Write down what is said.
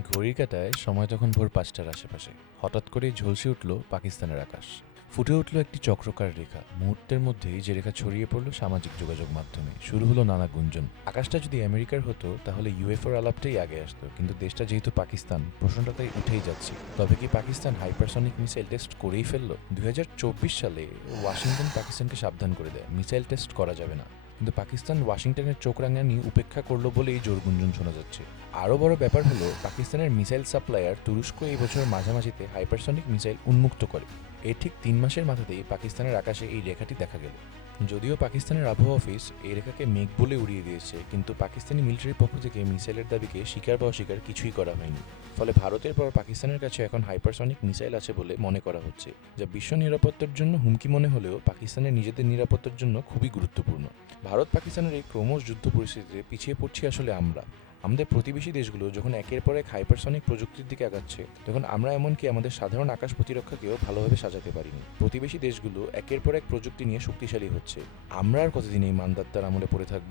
ঘড়ির কাটায় সময় তখন ভোর পাঁচটার আশেপাশে। হঠাৎ করেই ঝলসে উঠল পাকিস্তানের আকাশ। ফুটে উঠল একটি চক্রকার রেখা। মুহূর্তের মধ্যেই যে রেখা ছড়িয়ে পড়ল সামাজিক যোগাযোগ মাধ্যমে। শুরু হলো নানা গুঞ্জন। আকাশটা যদি আমেরিকার হতো, তাহলে ইউএফওর আলাপটাই আগে আসতো। কিন্তু দেশটা যেহেতু পাকিস্তান, প্রশ্নটা তাই উঠেই যাচ্ছে। তবে কি পাকিস্তান হাইপারসনিক মিসাইল টেস্ট করেই ফেলল? দুই হাজার চব্বিশ সালে ওয়াশিংটন পাকিস্তানকে সাবধান করে দেয়। মিসাইল টেস্ট করা যাবে না। কিন্তু পাকিস্তান ওয়াশিংটনের চোখ রাঙানি উপেক্ষা করল বলেই জোর গুঞ্জন শোনা যাচ্ছে। আরও বড় ব্যাপার হলো, পাকিস্তানের মিসাইল সাপ্লায়ার তুরস্ক এই বছরের মাঝামাঝিতে হাইপারসনিক মিসাইল উন্মুক্ত করে। এর ঠিক তিন মাসের মাথাতেই পাকিস্তানের আকাশে এই রেখাটি দেখা গেল। যদিও পাকিস্তানের আবহাওয়া অফিস এই রেখাকে মেঘ বলে উড়িয়ে দিয়েছে, কিন্তু পাকিস্তানি মিলিটারির পক্ষ থেকে মিসাইলের দাবিকে স্বীকার বা অস্বীকার কিছুই করা হয়নি। ফলে ভারতের পর পাকিস্তানের কাছে এখন হাইপারসনিক মিসাইল আছে বলে মনে করা হচ্ছে, যা বিশ্ব নিরাপত্তার জন্য হুমকি মনে হলেও পাকিস্তানের নিজেদের নিরাপত্তার জন্য খুবই গুরুত্বপূর্ণ। ভারত পাকিস্তানের এই ক্রমশ যুদ্ধ পরিস্থিতিতে পিছিয়ে পড়ছি আসলে আমরা। আমাদের প্রতিবেশী দেশগুলো যখন একের পর এক হাইপারসনিক প্রযুক্তির দিকে আগাচ্ছে, তখন আমরা এমনকি আমাদের সাধারণ আকাশ প্রতিরক্ষাকেও ভালোভাবে সাজাতে পারিনি। প্রতিবেশী দেশগুলো একের পর এক প্রযুক্তি নিয়ে শক্তিশালী হচ্ছে। আমরা আর কতদিন এই মানদাত্তার আমলে পড়ে থাকব?